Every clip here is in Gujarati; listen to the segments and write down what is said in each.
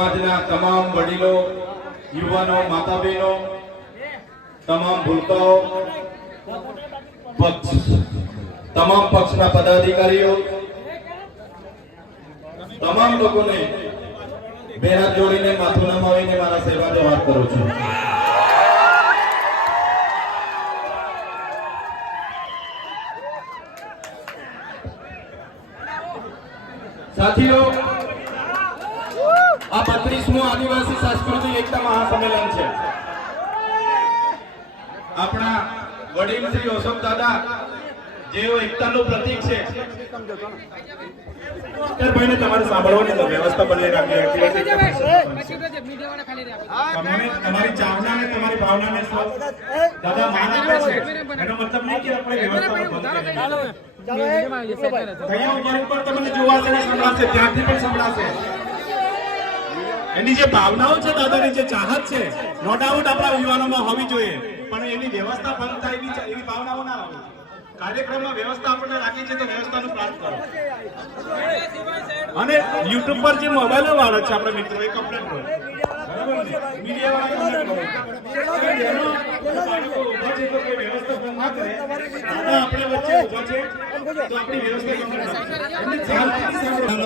સમાજના તમામ વડીલો, યુવાનો માતા બહેનો તમામ ભૂલકાઓ તમામ પક્ષના પદાધિકારીઓ, તમામ લોકોને બે હાથ જોડીને માથું નમાવીને મારા સેવા વાત કરું છું. સાથીઓ આ આદિવાસી સાંસ્કૃતિક એકતા મહાસંમેલન છે આપણા વડીલ શ્રી અશોક દાદા જેઓ એકતાનું પ્રતીક છે ભાઈને તમારે સાંભળવાની વ્યવસ્થા બનાવી રાખી તમારી ચાવના ને તમારી ભાવનાને સૌ દાદા માન આપે છે એનો મતલબ નહીં કે આપણે વ્યવસ્થા બંધ ઉપર ઉપર તમને જોવાશે સંભળાશે ત્યાંથી પણ સંભળાશે એની જે ભાવનાઓ છે દાદાની, જે ચાહત છે નો ડાઉટ આપણા યુવાનોમાં હોવી જોઈએ. પણ એની વ્યવસ્થા બંધ થાય એવી એવી ભાવનાઓ ના હોવી કાર્યક્રમમાં વ્યવસ્થા આપણને રાખી છે તો વ્યવસ્થાનું પાલન કરો. અને યુટ્યુબ પર જે મોબાઈલો છે આપણા મિત્રો, એ કમ્પ્લેટ હોય બરાબર ને? મીડિયા વાળા complaint કરે.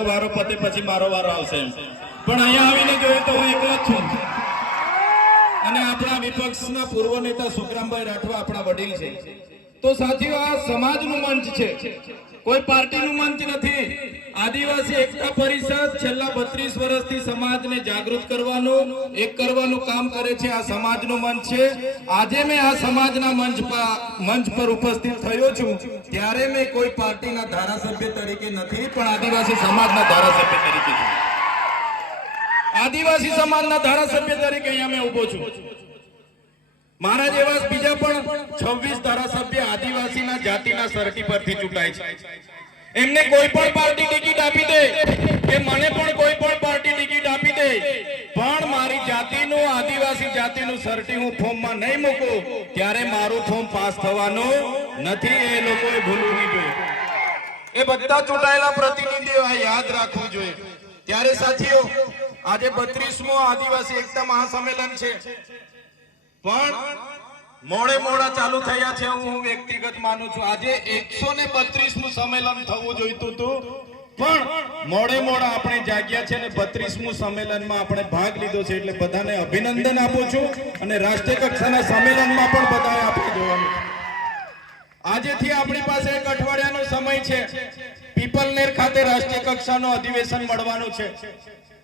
વારો પતે પછી મારો વારો આવશે. પણ અહીંયા આવીને જોયું તો હું એકલો છું. અને આપણા વિપક્ષના પૂર્વ નેતા સુખરામભાઈ રાઠવા આપણા વડીલ છે. તો સાથીઓ આ સમાજનું મંચ છે. કોઈ પાર્ટીનું મંચ નથી. આદિવાસી એકતા પરિષદ છેલ્લા બત્રીસ વર્ષથી સમાજને જાગૃત કરવાનું, એક કરવાનું કામ કરે છે. આ સમાજનું મંચ છે. આજે મેં આ સમાજના મંચ પર મંચ પર ઉપસ્થિત થયો છું. ત્યારે મેં કોઈ પાર્ટીના ધારાસભ્ય તરીકે નથી, પણ આદિવાસી સમાજના ધારાસભ્ય તરીકે છું. આદિવાસી સમાજના ધારાસભ્ય તરીકે અહીંયા મેં ઊભો છું. મારા જેવા બીજા પણ છવ્વીસ ધારાસભ્ય આદિવાસીના જાતિના સર્ટી પરથી ચૂંટાય છે. એમને કોઈ પણ પાર્ટી ટિકિટ આપી દે, કે મને પણ કોઈ પણ પાર્ટી ટિકિટ આપી દે, પણ મારી જાતિનું, આદિવાસી જાતિનું સરટી હું ફોર્મમાં નહીં મૂકું, ત્યારે મારું ફોર્મ પાસ થવાનું નથી, એ લોકોએ ભૂલવું નહીં જોઈએ એ બધા ચૂંટાયેલા પ્રતિનિધિઓ યાદ રાખવું જોઈએ. ત્યારે સાથીઓ આજે બત્રીસમો આદિવાસી એકતા મહાસંમેલન છે. પણ મોડે મોડા ચાલુ થયા છે હું વ્યક્તિગત માનું છું. આજે એકસો ને બત્રીસમું સંમેલન થવું જોઈતું હતું. પણ મોડે મોડા આપણે જાગ્યા છે ને બત્રીસમું સંમેલનમાં આપણે ભાગ લીધો છે એટલે બધાને અભિનંદન આપું છું અને રાષ્ટ્રીય કક્ષાના સંમેલનમાં પણ બધાએ આપણે જોવાનું આજેથી આપણી પાસે એક અઠવાડિયાનો સમય છે. પીપલનેર ખાતે રાષ્ટ્રીય કક્ષાનું અધિવેશન મળવાનું છે.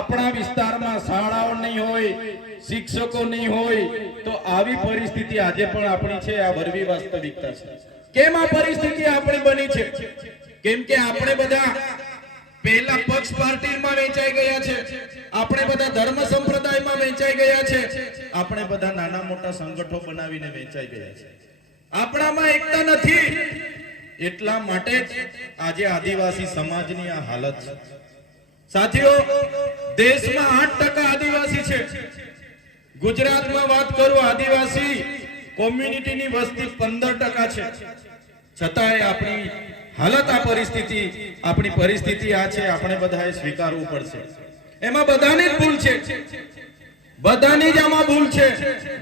આપણા વિસ્તારમાં શાળાઓ નહીં હોય, શિક્ષકો નહીં હોય, તો આવી પરિસ્થિતિ આજે પણ આપણી છે, આ વરવી વાસ્તવિકતા છે. કેમ આ પરિસ્થિતિ આપણી બની છે? કેમ કે આપણે બધા પહેલા પક્ષ પાર્ટીમાં વેચાઈ ગયા છે, આપણે બધા ધર્મ સંપ્રદાયમાં વેચાઈ ગયા છે, આપણે બધા નાના મોટા સંગઠનો બનાવીને વેચાઈ ગયા છે. આપણામાં એકતા નથી. એટલા માટે આજે આદિવાસી સમાજની આ હાલત છે. સાથીઓ, દેશમાં આઠ ટકા આદિવાસી છે. ગુજરાતમાં વાત કરું, આદિવાસી કોમ્યુનિટીની વસ્તી પંદર ટકા છે. છતાંય આપણી હાલત આ પરિસ્થિતિ, આપણી પરિસ્થિતિ આ છે, આપણે બધાએ સ્વીકારવું પડશે. એમાં બધાની ભૂલ છે. બધાની જ આમાં ભૂલ છે.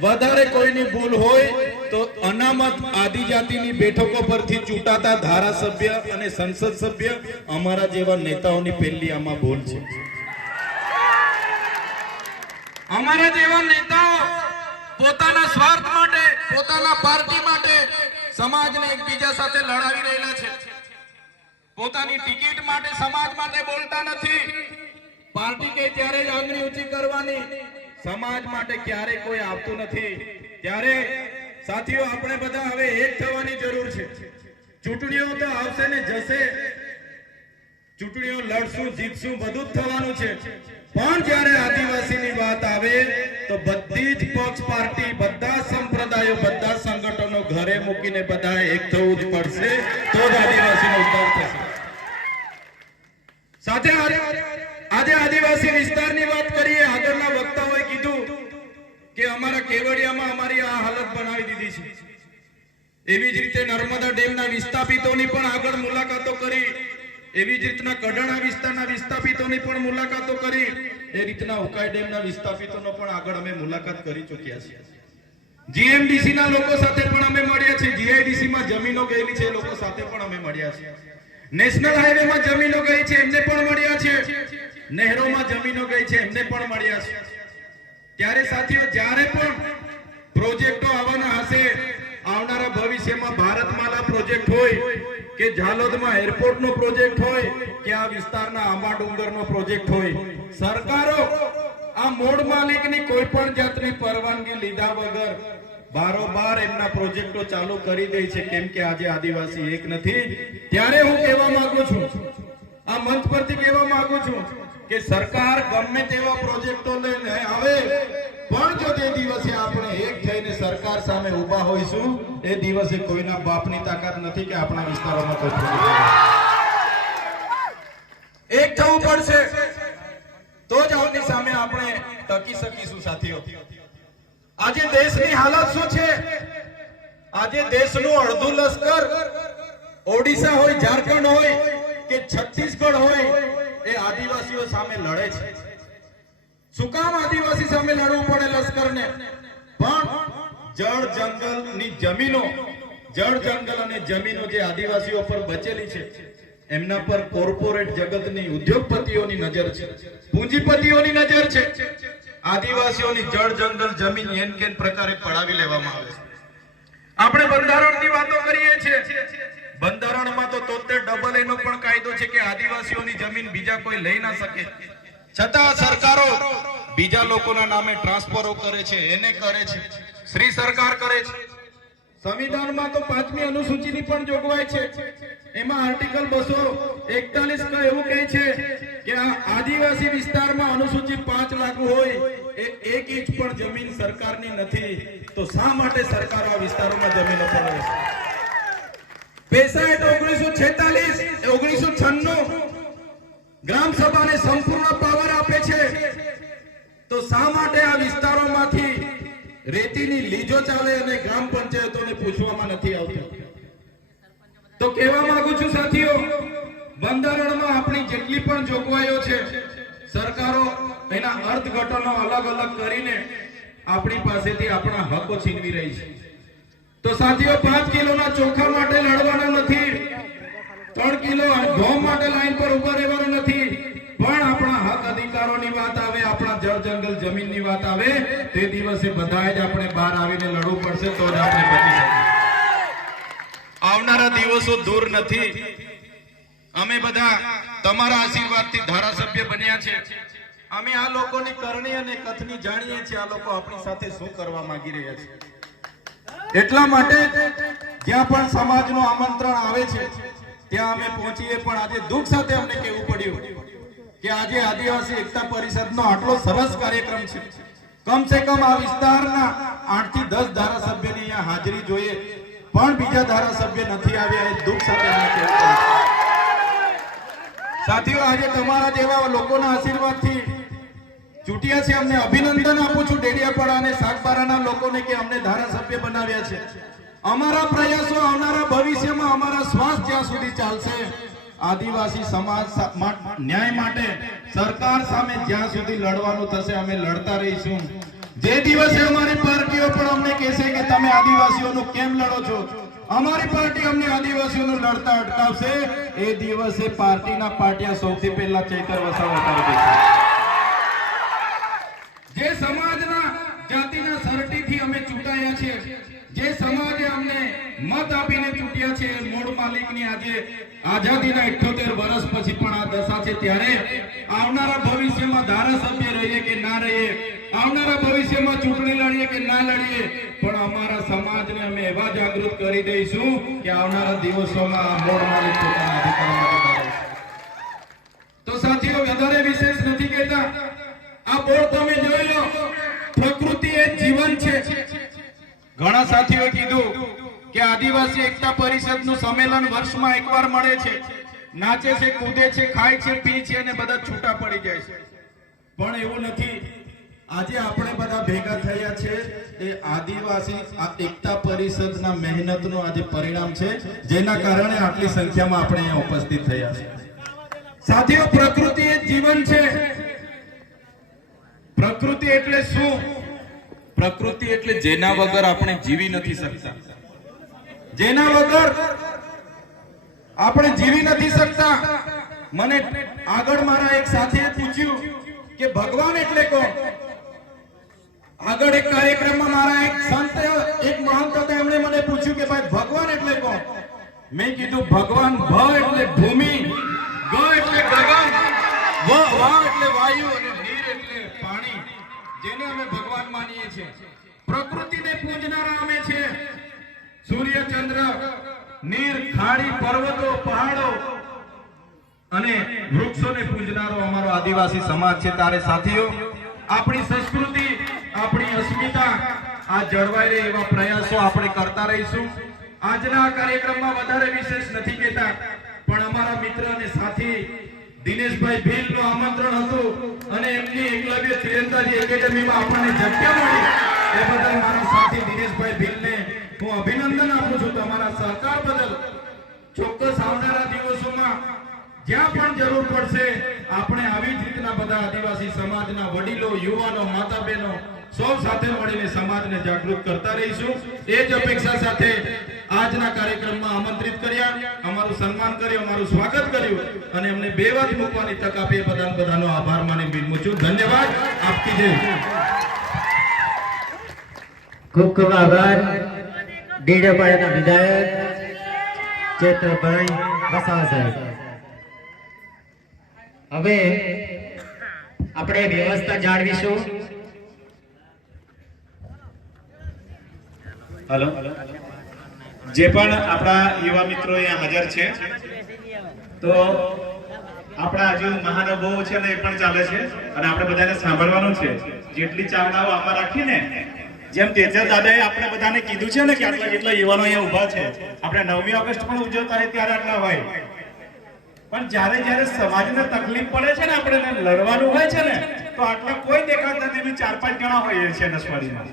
વધારે કોઈની ભૂલ હોય તો અનામત આદિજાતિની બેઠકો પરથી ચૂંટાતા ધારાસભ્ય અને સંસદ સભ્ય અમારા જેવા નેતાઓની પહેલી આમાં ભૂલ છે. અમારા જેવા નેતાઓ પોતાના સ્વાર્થ માટે, પોતાના પાર્ટી માટે સમાજને એકબીજા સાથે લડાવી રહેલા છે. પોતાની ટિકિટ માટે, સમાજ માટે બોલતા નથી. પાર્ટી કે ત્યારે જ આંગળી ઊંચી કરવાની? સમાજ માટે ક્યારે કોઈ આવતું નથી. ત્યારે સાથીઓ, આપણે બધા હવે એક થવાની જરૂર છે. ચૂંટણીઓ તો આવશે ને જશે. ચૂંટણીઓ લડશું, જીતશું, બધું જ થવાનું છે. પણ જ્યારે આદિવાસીની વાત આવે, તો બધી જ પક્ષ પાર્ટી, બધા સંપ્રદાયો, બધા સંગઠનો ઘરે મૂકીને બધા એક થવું જ પડશે, તો જ આદિવાસીનો ઉદ્ધાર થશે. સાથે આજે આદિવાસી વિસ્તારની વાત કરીએ, આગળના કીધું કે અમારા કેવડિયામાં અમારી આ હાલત બનાવી દીધી છે. એવી જ રીતે નર્મદા ડેમના વિસ્થાપિતોની પણ આગળ મુલાકાતો કરી, એવી જ રીતના કડાણા વિસ્તારના વિસ્થાપિતોની પણ મુલાકાતો કરી, એ રીતના ઉકાઈ ડેમના વિસ્થાપિતોનો પણ આગળ અમે મુલાકાત કરી ચૂક્યા છીએ. જીએમડીસી ના લોકો સાથે પણ અમે મળ્યા છીએ. જીઆઈડીસી માં જમીનો ગયેલી છે લોકો સાથે પણ અમે મળ્યા છીએ. નેશનલ હાઈવે માં જમીનો ગઈ છે, એમને પણ મળ્યા છે નહેરોમાં જમીનો ગઈ છે, એમને પણ મળ્યા છે ત્યારે સાથીઓ, જ્યારે પણ પ્રોજેક્ટો આવવાના હશે, આવનારા ભવિષ્યમાં ભારતમાલા પ્રોજેક્ટ હોય કે ઝાલોદમાં એરપોર્ટનો પ્રોજેક્ટ હોય કે આ વિસ્તારના આંબા ડુંગરનો પ્રોજેક્ટ હોય, સરકારો આ મૂળ માલિકની કોઈ પણ જાતની પરવાનગી લીધા વગર બારોબાર એમના પ્રોજેક્ટો ચાલુ કરી દે છે. કેમ કે આજે આદિવાસી એક નથી. ત્યારે હું કહેવા માંગુ છું, આ મંચ પરથી કહેવા માંગુ છું કે સરકાર ગમે તેવા પ્રોજેક્ટો લઈને આવે, પણ જો તે દિવસે આપણે એક થઈને સરકાર સામે ઊભા હોઈશું, એ દિવસે કોઈના બાપની તાકાત નથી કે આપણા વિસ્તારોમાં કોઈ એક થવું પડશે. તો જ આવતી સામે આપણે ટકી શકીશું, સાથીઓ. આજે દેશની હાલત શું છે? આજે દેશનું અડધું લશ્કર ઓડિશા હોય, ઝારખંડ હોય કે છત્તીસગઢ હોય એ આદિવાસીઓ સામે લડે છે. શું કામ આદિવાસી સામે લડવું પડે લશ્કરને? પણ જળ જંગલની જમીનો, જળ જંગલ અને જમીનો જે આદિવાસીઓ પર બચેલી છે, એમના પર કોર્પોરેટ જગતની ઉદ્યોગપતિઓની નજર છે, પૂંજીપતિઓની નજર છે. આદિવાસીઓની જળ જંગલ જમીન એન કેન પ્રકારે પડાવી લેવામાં આવે છે. આપણે બંધારણની વાતો કરીએ છીએ. બંધારણમાં તો તોતેર ડબલ એનો પણ કાયદો છે કે આદિવાસીઓની જમીન બીજા કોઈ લઈ ના શકે. છતાં સરકારો બીજા લોકોના નામે ટ્રાન્સફરો કરે છે, એને કરે છે. શ્રી સરકાર કરે છે. સંવિધાનમાં તો પાંચમી અનુસૂચિની પણ જોગવાઈ છે. એમાં આર્ટિકલ બસો એકતાલીસ એવું કહે છે કે આદિવાસી વિસ્તારમાં અનુસૂચિત પાંચ લાગુ હોય એ એક ઇંચ પણ જમીન સરકારની નથી. તો શા માટે સરકાર આ વિસ્તારોમાં જમીન અપાવે છે તો શા માટે છું સાથીઓ, બંધારણમાં આપણી જેટલી પણ જોગવાઈઓ છે, સરકારો એના અર્થઘટનો અલગ અલગ કરીને આપણી પાસેથી આપણા હકો છીનવી રહી છે. તો સાથીઓ, પાંચ કિલોના ચોખા માટે લડવાનું નથી. ત્રણ કિલો ઘઉં માટે લાઈન પર ઊભા રહેવાનું નથી. પણ આપણા હક અધિકારોની વાત આવે, આપણા જળ જંગલ જમીનની વાત આવે, તે દિવસે બધાએ જ આપણે બહાર આવીને લડવું પડશે, તો જ આપણે બચી શકીએ. આવનારા દિવસો દૂર નથી. અમે બધા તમારા આશીર્વાદથી ધારાસભ્ય બન્યા છે. અમે આ લોકોની કરણી અને કથની જાણીએ છીએ, આ લોકો આપણી સાથે શું કરવા માંગી રહ્યા છે. એટલા માટે જ્યાં પણ સમાજનું આમંત્રણ આવે છે, ત્યાં અમે પહોંચીએ. પણ આજે દુઃખ સાથે અમને કહેવું પડ્યું કે આજે આદિવાસી એકતા પરિષદનો આટલો સરસ કાર્યક્રમ છે. કમ સે કમ આ વિસ્તારના આઠથી દસ ધારાસભ્યની અહીંયા હાજરી જોઈએ. પણ બીજા ધારાસભ્ય નથી આવ્યા એ દુઃખ સાથે અમે કહેવું સાથીઓ, આજે તમારા જેવા લોકોના આશીર્વાદથી ચૂંટ્યા છે અમને અભિનંદન આપું છું ડેડિયાપાડા અને સાગબારાના લોકોને કે અમને ધારાસભ્ય બનાવ્યા છે. અમારા પ્રયાસો આવનારા ભવિષ્યમાં અમારા શ્વાસ જ્યાં સુધી ચાલશે, આદિવાસી સમાજ ન્યાય માટે સરકાર સામે જ્યાં સુધી લડવાનું થશે, અમે લડતા રહીશું. જે દિવસે અમારી પાર્ટીઓ પણ અમને કહેશે કે તમે આદિવાસીઓનું કેમ લડો છો? અમારી પાર્ટી અમને આદિવાસીઓનું લડતા અટકાવશે. એ દિવસે પાર્ટીના પાટિયા સૌથી પહેલા ચૈતર વસાવા કરી દેશે જે સમાજના જાતિના સરટીથી અમે ચૂંટાયા છે, જે સમાજે અમને મત આપીને ચૂંટ્યા છે, મૂળ માલિકની આજે આઝાદીના 78 વર્ષ પછી પણ આ દશા છે, ત્યારે આવનારા ભવિષ્યમાં ધારાસભ્ય રહીએ કે ના રહીએ, આવનારા ભવિષ્યમાં ચૂંટણી લડીએ કે ના લડીએ, પણ અમારા સમાજને અમે એવા જાગૃત કરી દઈશું કે આવનારા દિવસોમાં આ મૂળ માલિક પોતાના અધિકાર તો સાથીઓ વધારે વિશેષ નથી કહેતા. આ બોર્ડ તમે જોઈ લો પ્રકૃતિ એ જીવન છે. ઘણા સાથીઓએ કીધું કે આદિવાસી એકતા પરિષદનું સંમેલન વર્ષમાં એકવાર મળે છે. નાચે છે કૂદે છે ખાય છે પી છે અને બધા છૂટા પડી જાય છે. પણ એવું નથી. આજે આપણે બધા ભેગા થયા છે એ આદિવાસી આ એકતા પરિષદના મહેનતનું આજે પરિણામ છે જેના કારણે આટલી સંખ્યામાં આપણે અહીંયા ઉપસ્થિત થયા છે. સાથીઓ પ્રકૃતિ એ જીવન છે. પ્રકૃતિ એટલે શું? પ્રકૃતિ એટલે જેના વગર આપણે જીવી નથી શકતા. જેના વગર આપણે જીવી નથી શકતા. મને આગળ મારા એક સાથીએ પૂછ્યું કે ભગવાન એટલે કોણ? આગળ એક કાર્યક્રમમાં મારા એક સંત એક મહંત હતા એમણે મને પૂછ્યું કે ભાઈ ભગવાન એટલે કોણ? મેં કીધું ભગવાન ભ એટલે ભૂમિ ગ એટલે ગગન વ વા એટલે વાયુ અને જેને અમે ભગવાન માનીએ છીએ. પ્રકૃતિને પૂજનારા અમે છે સૂર્ય, ચંદ્ર, નીર, ખાડી, પર્વતો, પહાડો અને વૃક્ષોને પૂજનારો અમારો આદિવાસી સમાજ છે. તારે સાથીઓ, આપણી સંસ્કૃતિ, આપણી અસ્મિતા, આ જળવાઈ રહે એવા પ્રયાસો આપણે કરતા રહીશું. આજના આ કાર્યક્રમમાં વધારે વિશેષ નથી કહેતા, પણ અમારા મિત્ર અને સાથી દિનેશભાઈ ભીલનું આમંત્રણ હતું અને એમની એકલવ્ય તીરંદાજી એકેડમીમાં આપણને જગ્યા મળી. એ બદલ મારા સાથી દિનેશભાઈ ભીલને હું અભિનંદન આપું છું તમારા સહકાર બદલ. ચોક્કસ આવનારા દિવસોમાં જ્યાં પણ જરૂર પડશે, આપણે આવી જ રીતના બધા આદિવાસી સમાજના વડીલો, યુવાનો માતા બહેનો સૌ સાથે મળીને સમાજને જાગૃત કરતા રહીશું. એ જ અપેક્ષા સાથે આજના કાર્યક્રમમાં આમંત્રિત કર્યા અમારું સન્માન કર્યું અમારું સ્વાગત કર્યું અને અમને બે વાત મૂકવાની તક આપી બધાનો બધાનો આભાર માની બિલમું છું. ધન્યવાદ. આપતી જય. ખૂબ ખૂબ આભાર. ડીડેપાડાના વિધાયક ચેતરભાઈ વસાવા સાહેબ. હવે આપણે વ્યવસ્થા જાળવીશું. હલો. જે પણ આપણા યુવા મિત્રો અહીંયા હાજર છે, તો આપણા હજુ મહાનુભાવો છે ને એ પણ ચાલે છે અને આપણે બધાને સાંભળવાનું છે. જેટલી ચાવડાઓ આમાં રાખીને, જેમ તેજલ દાદાએ આપણે બધાને કીધું છે ને કે આટલા જેટલા યુવાનો અહીંયા ઊભા છે, આપણે નવમી ઓગસ્ટ પણ ઉજવતા હોય ત્યારે આટલા હોય. પણ જ્યારે જ્યારે સમાજને તકલીફ પડે છે ને આપણે લડવાનું હોય છે ને, તો આટલા કોઈ દેખાતા નથી ચાર પાંચ જણા હોઈએ છીએ નસવાડીમાં.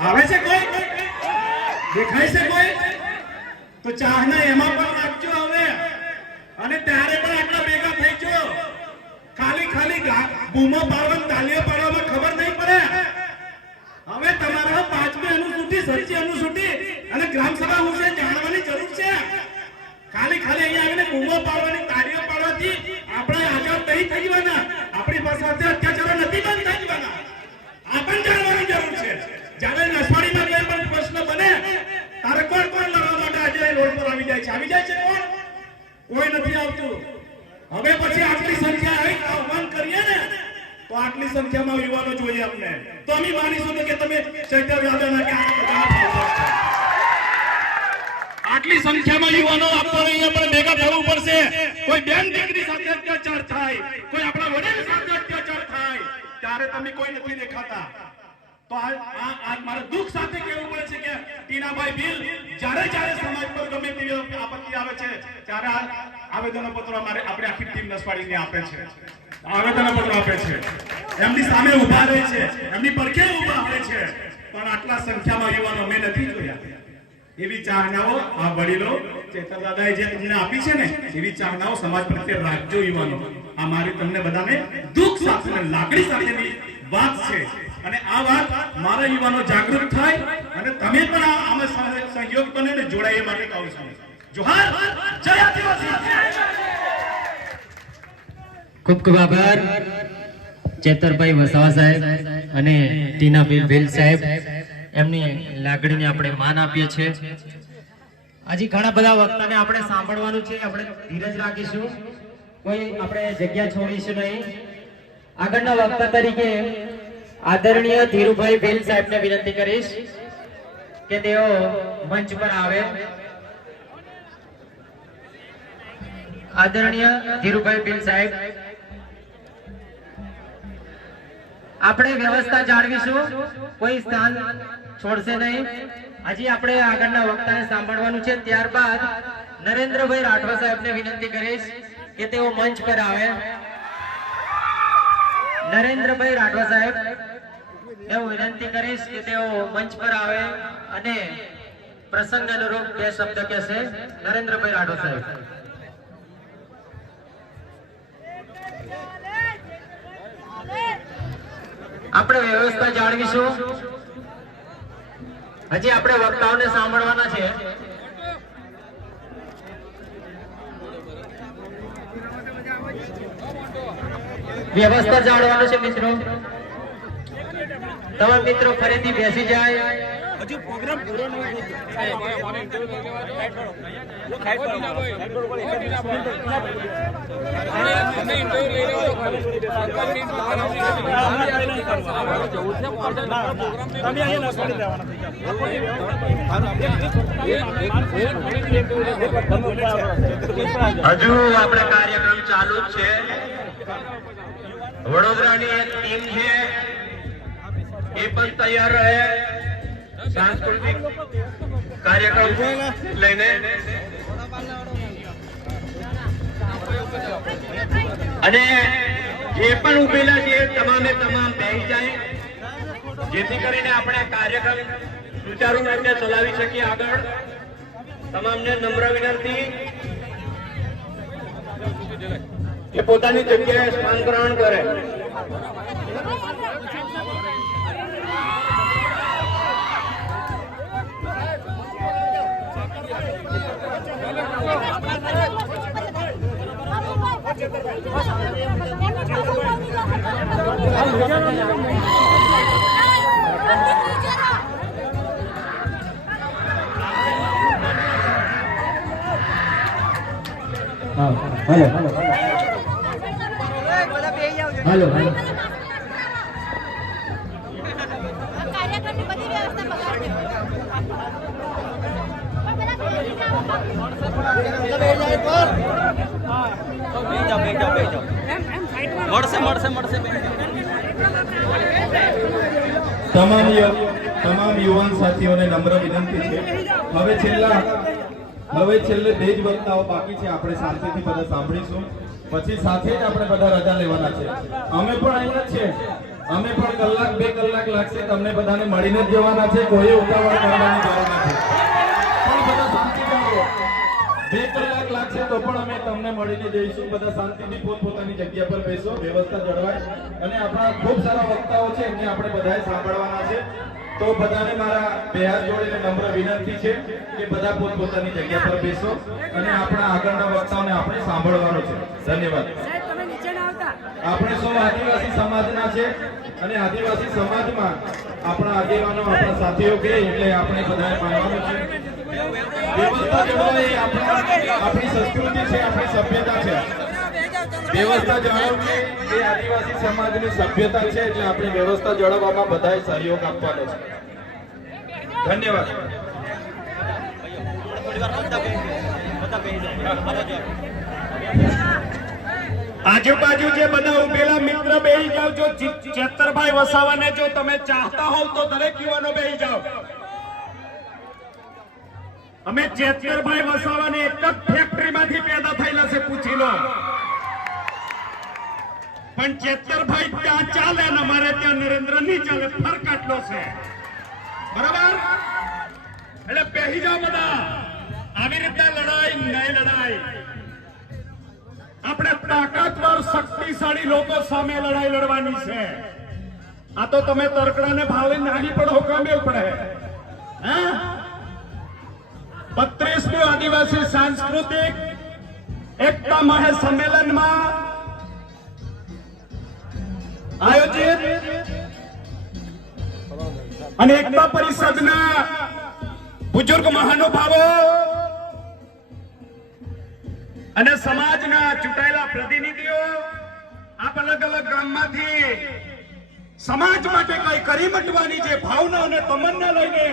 આવે છે કોઈ? દેખાય છે કોઈ? તો ચાહના એમાં પણ નાખજો હવે. અને ત્યારે પણ આટલા ભેગા થઈ જો. ખાલી ખાલી બૂમો પાડવા તાલીઓ પાડવામાં ખબર નહીં પડે. હવે તમારા પાંચમી અનુસૂચિ સચ્ચી અનુસૂચિ અને ગ્રામ સભા વિશે જાણવાની જરૂર છે. ખાલી ખાલી અહીંયા આવીને બૂમો પાડવાની, તાળીઓ પાડવાથી આપણે આઝાદ નહીં થઈ જવાના. આપણી પાસે અત્યાચારો નથી બંધ થઈ જવાના આ પણ જાણવાની જરૂર છે જ્યારે નસવાડીમાં કોઈ પણ પ્રશ્ન બને તારે કોણ કોણ લડવા માટે આજે રોડ પર આવી જાય છે આવી જાય છે કોણ હવે પછી આટલી સંખ્યા આવી આહવાન કરીએ ને, તો આટલી સંખ્યામાં યુવાનો જોઈએ અમને તો અમે માનીશું કે તમે ચૈતર રાજાના કે. આટલી સંખ્યામાં યુવાનો આપવા નહીં આપણે ભેગા થવું પડશે. કોઈ બેન દીકરી સાથે અત્યાચાર થાય, કોઈ આપણા વડીલ સાથે અત્યાચાર થાય, ત્યારે તમે કોઈ નથી દેખાતા. તો આ આ મારે દુઃખ સાથે કહેવું પડે છે કે ટીનાભાઈ ભીલ જ્યારે જ્યારે સમાજ પર ગમે તેવી આપત્તિ આવે છે, ત્યારે આવેદનો પત્રો અમારે આપણે આખી ટીમ નસવાડીને આપે છે. આવેદન પત્રો આપે છે. એમની સામે ઊભા રહે છે. એમની પડખે ઊભા રહે છે. પણ આટલા સંખ્યામાં યુવાનો મેં નથી જોયા. એવી ચાહનાઓ આ વડીલો ચેતન દાદાએ જે તમને આપી છે ને, એવી ચાહનાઓ સમાજ પ્રત્યે રાખજો યુવાનો. આ મારી તમને બધાને દુઃખ સાથે લાગણી સાથેની વાત છે. અને આ વાત મારા યુવાનો જાગૃત થાય અને તમે પણ આમાં સહયોગ બને ને જોડાય એ માટે કહું છું. જોહાર, જય આદિવાસી. ખૂબ ખૂબ આભાર, ચેતરભાઈ વસાવા સાહેબ અને ટીના ભીલ ભીલ સાહેબ. એમની લાગણીને આપણે માન આપીએ છીએ. હજી ઘણા બધા વક્તાને આપણે સાંભળવાનું છે, આપણે ધીરજ રાખીશું. કોઈ આપણે જગ્યા છોડીશું નહીં. આગળના વક્તા તરીકે આદરણીય ધીરુભાઈ ભીલ સાહેબને વિનંતી કરીશ કે તેઓ મંચ પર આવે. આદરણીય ધીરુભાઈ ભીલ સાહેબ. આપણે વ્યવસ્થા જાળવીશું, કોઈ સ્થાન છોડશે નહીં. હજી આપણે આગળના વક્તાને સાંભળવાનું છે, ત્યારબાદ નરેન્દ્રભાઈ રાઠવા સાહેબને વિનંતી કરીશ કે તેઓ મંચ પર આવે. નરેન્દ્રભાઈ રાઠવા સાહેબ એવું વિનંતી કરીશ કે તેઓ મંચ પર આવે અને પ્રસંગ અનુરૂપ બે શબ્દ કહેશે. નરેન્દ્રભાઈ રાઠવા સાહેબ. આપણે વ્યવસ્થા જાળવીશું. હજી આપણે વક્તાઓને સાંભળવાના છે. વ્યવસ્થા જાળવાનું છે, મિત્રો. તમામ મિત્રો ફરીથી બેસી જાય. હજુ આપણે કાર્યક્રમ ચાલુ જ છે. વડોદરાની એક ટીમ છે. એ પણ તૈયાર રહે. સાંસ્કૃતિક કાર્યક્રમ લઈને અને જે પણ ઉભેલા છે તમામે તમામ બેસી જાય. જેથી કરીને આપણે કાર્યક્રમ સુચારુ રીતે ચલાવી શકીએ આગળ. તમામને નમ્ર વિનંતી. કે પોતાની જગ્યાએ સ્થાન ગ્રહણ કરે હા હાલો હાલો હાલો હાલો મળશે મળશે તમામ તમામ યુવાન સાથીઓને નમ્ર વિનંતી છે. હવે છેલ્લા, હવે છેલ્લે બે જ વક્તાઓ બાકી છે. આપણે શાંતિથી બધા સાંભળીશું. પછી સાથે જ આપણે બધા રજા લેવાના છે. અમે પણ અહીંયા છે. અમે પણ કલાક, બે કલાક લાગશે. તમને બધાને મળીને જ જવાના છે. કોઈ ઉતાવળ કરવાની જરૂર નથી. તો પણ અમે તમને મળીને જઈશું, બધા શાંતિથી પોતપોતાની જગ્યા પર બેસો, વ્યવસ્થા જળવાય. અને આપણા ખૂબ સારા વક્તાઓ છે, એમને આપણે બધાએ સાંભળવાના છે. તો બધાને મારા બે જોડીને નમ્ર વિનંતી છે કે બધા પોતપોતાની જગ્યા પર બેસો અને આપણા આગળના વક્તાઓને આપણે સાંભળવાનું છે. ધન્યવાદ. આપણે સૌ આદિવાસી સમાજના છે અને આદિવાસી સમાજમાં આપણા આગેવાનો, આપણા સાથીઓ કે એટલે આપણે બધાએ માનવાનું છે. વ્યવસ્થા જળવાય આપણા આપણી સંસ્કૃતિ છે, આપણી સભ્યતા છે. વ્યવસ્થા જાળવવી એ આદિવાસી સમાજની સભ્યતા છે એટલે આપણે વ્યવસ્થા જાળવવામાં બધાએ સહયોગ આપવાનો છે. ધન્યવાદ. આજુબાજુ જે બધા ઉભેલા મિત્ર બેહી જાવ જો ચેતરભાઈ વસાવાને જો તમે ચાહતા હોવ તો દરેક યુવાનો બેહી જાવ અમે ચેતરભાઈ વસાવાને એક જ ફેક્ટરીમાંથી પેદા થયેલા છે, પૂછી લો. પણ ચેતરભાઈ ત્યાં ચાલે ને અમારે ત્યાં નરેન્દ્ર નહીં ચાલે, ફરક આટલો છે. બરાબર? એટલે બેહી જાવ બધા. આવી રીતના લડાઈ, નહીં લડાઈ. આપણે તાકાતવર, શક્તિશાળી લોકો સામે લડાઈ લડવાની છે. આ તો તમે તરકડાને ભાવે નાની પણ કામે પડે. હા? બત્રીસમું આદિવાસી સાંસ્કૃતિક એકતા મહાસંમેલનમાં આયોજિત અને એકતા પરિષદના બુજુર્ગ મહાનુભાવો અને સમાજના ચૂંટાયેલા પ્રતિનિધિઓ, આપ અલગ અલગ ગામમાંથી સમાજ માટે કઈ કરી મટવાની જે ભાવના અને તમન્ના લઈને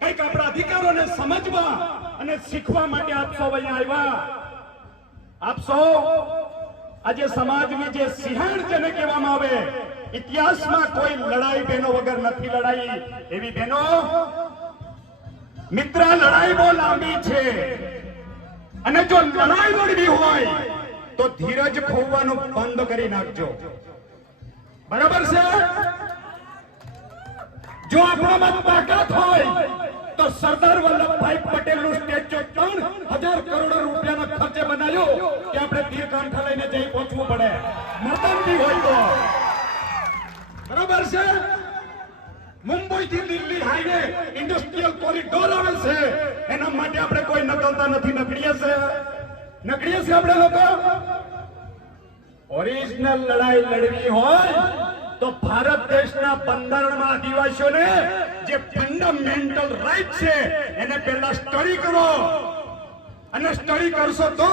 કંઈક આપણા અધિકારોને સમજવા અને શીખવા માટે આપ સૌ અહીંયા આવ્યા. આપ સૌ આજે સમાજની જે સિંહણ જેને કહેવામાં આવે, ઇતિહાસમાં કોઈ લડાઈ બહેનો વગર નથી લડાઈ. એવી બહેનો, મિત્ર, લડાઈ બહુ લાંબી છે. અને જો લડાઈ લડવી હોય, તો ધીરજ ખોવાનું બંધ કરી નાખજો. બરાબર છે? જો આપણામાં તાકાત હોય, તો સરદાર વલ્લભભાઈ પટેલનું સ્ટેચ્યુ ત્રણ હજાર કરોડ રૂપિયાના ખર્ચે બનાવ્યો કે આપણે તીર લઈને જઈ પહોંચવું પડે. મતનથી હોય તો. બરાબર છે? મુંબઈ થી દિલ્હી હાઈવે ઇન્ડસ્ટ્રીયલ કોરિડોર આવે છે. એના માટે આપણે કોઈ નકલતા નથી. નકળીએ છે. નકળીએ છે આપણે લોકો. ઓરિજિનલ લડાઈ લડવી હોય તો ભારત દેશના બંધારણમાં આદિવાસીઓને જે ફંડામેન્ટલ રાઈટ છે, એને પહેલા સ્ટડી કરો. અને સ્ટડી કરશો તો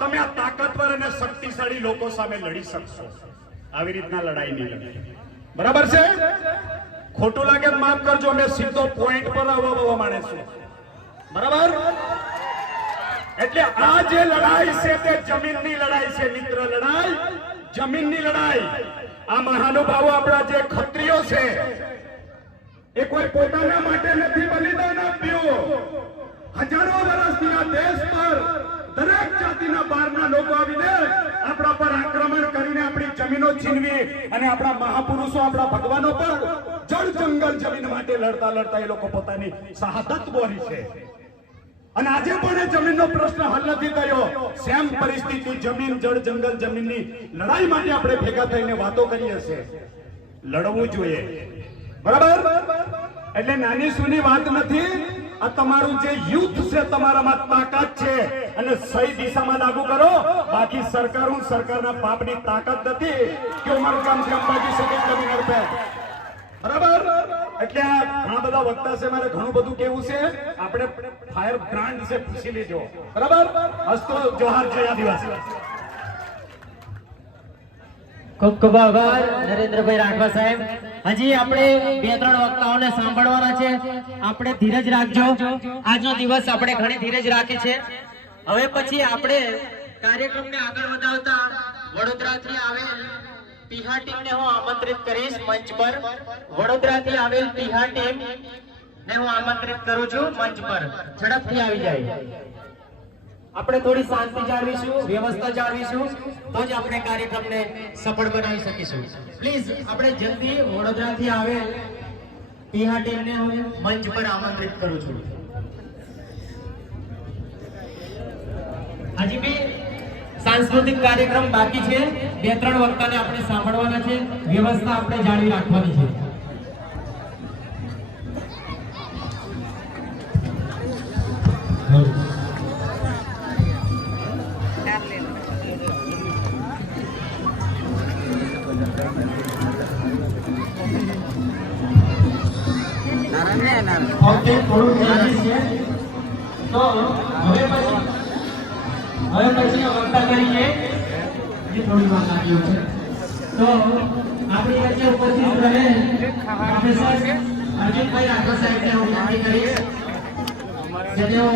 તમે આ તાકાતવર અને શક્તિશાળી લોકો સામે લડી શકશો. આવી રીતના લડાઈ નહીં બરાબર છે? ખોટું લાગે માફ કરજો અમે સીધો પોઈન્ટ પર આવવા આવવા માણે બરાબર? એટલે આ જે લડાઈ છે તે જમીનની લડાઈ છે, મિત્ર લડાઈ. જમીનની લડાઈ. આ મહાનુભાવો આપણા જે ક્ષત્રિયો છે, એ કોઈ પોતાના માટે નથી બલિદાન આપ્યું. હજારો વર્ષથી આ દેશ પર દરેક જાતિના બહારના લોકો આવીને આપણા પર આક્રમણ કરીને આપણી જમીનો છીનવી અને આપણા મહાપુરુષો, આપણા ભગવાનો પર જળ જંગલ જમીન માટે લડતા લડતા એ લોકો પોતાની શહાદત બોરી છે. અને આજે પણ એ જમીનનો પ્રશ્ન હલ નથી થયો સેમ પરિસ્થિતિ, જમીન, જળ જંગલ જમીનની લડાઈ માટે આપણે ભેગા થઈને વાતો કરીએ છે લડવું જોઈએ. બરાબર? એટલે નાની સુની વાત નથી. આ તમારું જે યુથ છે તમારામાં તાકાત છે. અને સહી દિશામાં લાગુ કરો. બાકી સરકારો સરકારના પાપની તાકાત નથી. કે મારું કામ છે અંબાજી સુધી જમીન અડપે બરાબર? એટલે આ ઘણા બધા વક્તા છે મારે ઘણું બધું કેવું છે આપણે ફાયર બ્રાન્ડ છે પૂછી લેજો. બરાબર? હસ્તો જોહાર જય આદિવાસી. ખૂબ ખૂબ આભાર નરેન્દ્રભાઈ રાઠવા સાહેબ. હજી આપણે બે ત્રણ વક્તાઓને સાંભળવાના છે. આપણે ધીરજ રાખજો. આજનો દિવસ આપણે ઘણી ધીરજ રાખી છે. હવે પછી આપણે કાર્યક્રમને આગળ વધાવતા વડોદરાથી આવેલ પિહા ટીમને હું આમંત્રિત કરીશ મંચ પર. વડોદરાથી આવેલ પિહા ટીમ ને હું આમંત્રિત કરું છું મંચ પર. ઝડપથી આવી જાય. આપણે થોડી શાંતિ જાળવીશું, વ્યવસ્થા જાળવીશું, તો જ આપણે કાર્યક્રમને સફળ બનાવી શકીશું. પ્લીઝ આપણે જલ્દી વડોદરાથી આવેલ પિહા ટીમને હું મંચ પર આમંત્રિત કરું છું. હજી બી સાંસ્કૃતિક કાર્યક્રમ બાકી છે. બે ત્રણ વક્તાને આપણે સાંભળવાના છે. વ્યવસ્થા આપણે જાળવી રાખવાની છે. તો હવે પછી હવે પછી વક્તા કરીએ. જે થોડી વાર લાગ્યો છે. તો આપણી વચ્ચે ઉપસ્થિત રહે પ્રોફેસર અર્જુનભાઈ રાઠોડ સાહેબને હું વિનંતી કરીશ. કે તેઓ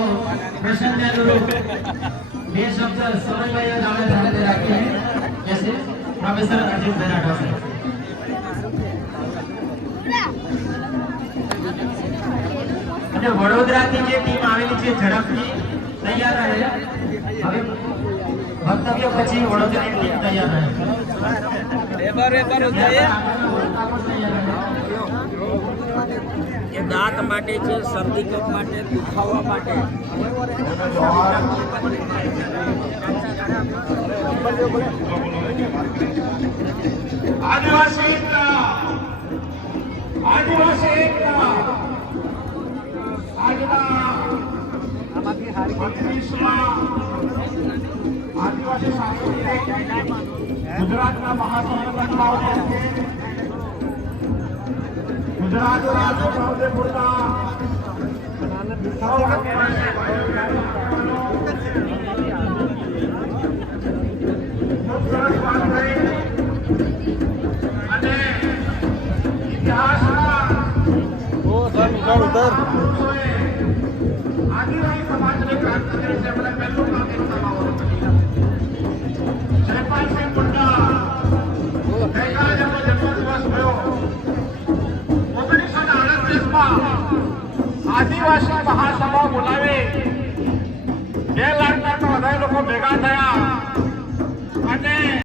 અનુરૂપ બે શબ્દ સમન્વય દાણા સાથે રાખીને જશે પ્રોફેસર અર્જુનભાઈ રાઠોડ સાહેબ. અને વડોદરાથી જે ટીમ આવેલી છે, ઝડપથી તૈયાર રહે. હવે વક્તવ્ય પછી વડોદરાની ટીમ તૈયાર રહે એ દાંત માટે છે શરદી કફ માટે દુખાવા માટે આદિવાસી એકતા આદિવાસી એકતા આજના એકવીસમાં આદિવાસી સાંસ્કૃતિક ગુજરાતના મહાસંગઠનના ગુજરાતના ખૂબ સરસ અને આદિવાસી મહાસભા બોલાવી. બે લાખ કરતા વધારે લોકો ભેગા થયા. અને